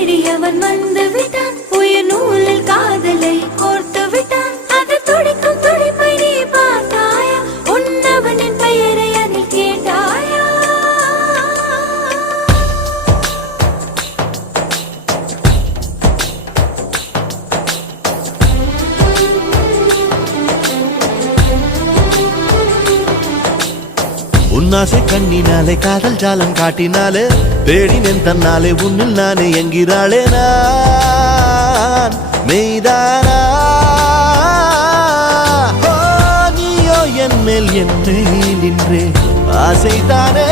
தேடி அவன் வந்து விட்டான். உயிர் நூலில் காதலை கோர்த்து விட்டான். அது துடிக்கும் துடிப்பை நீ பார்த்தாயா? உன்னவனின் பெயரை அதில் கேட்டாயா? உன்னாசை கண்ணினாலே காதல் ஜாலம் காட்டினாலே தேடினேன் தன்னாலே உன்னில் நானே என்கிறாளே நான் மெய்தானா? நீயோ என் மேல் நின்றே ஆசைதானே